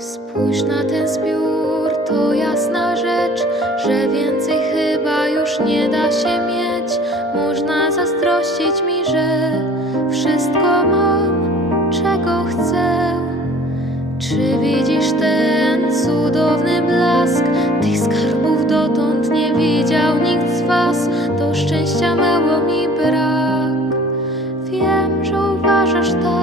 Spójrz na ten zbiór, to jasna rzecz, że więcej chyba już nie da się mieć. Można zazdrościć mi, że wszystko mam, czego chcę. Czy widzisz ten cudowny blask? Tych skarbów dotąd nie widział nikt z was. To szczęścia mało mi brak. Wiem, że uważasz tak.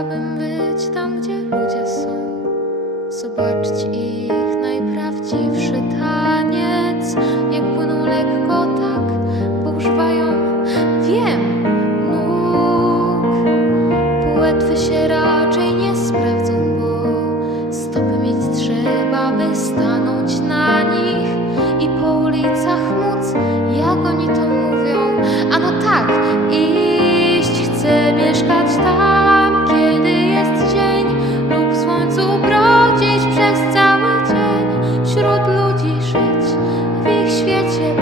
Chciałabym być tam, gdzie ludzie są, zobaczyć ich najprawdziwszy taniec, churches.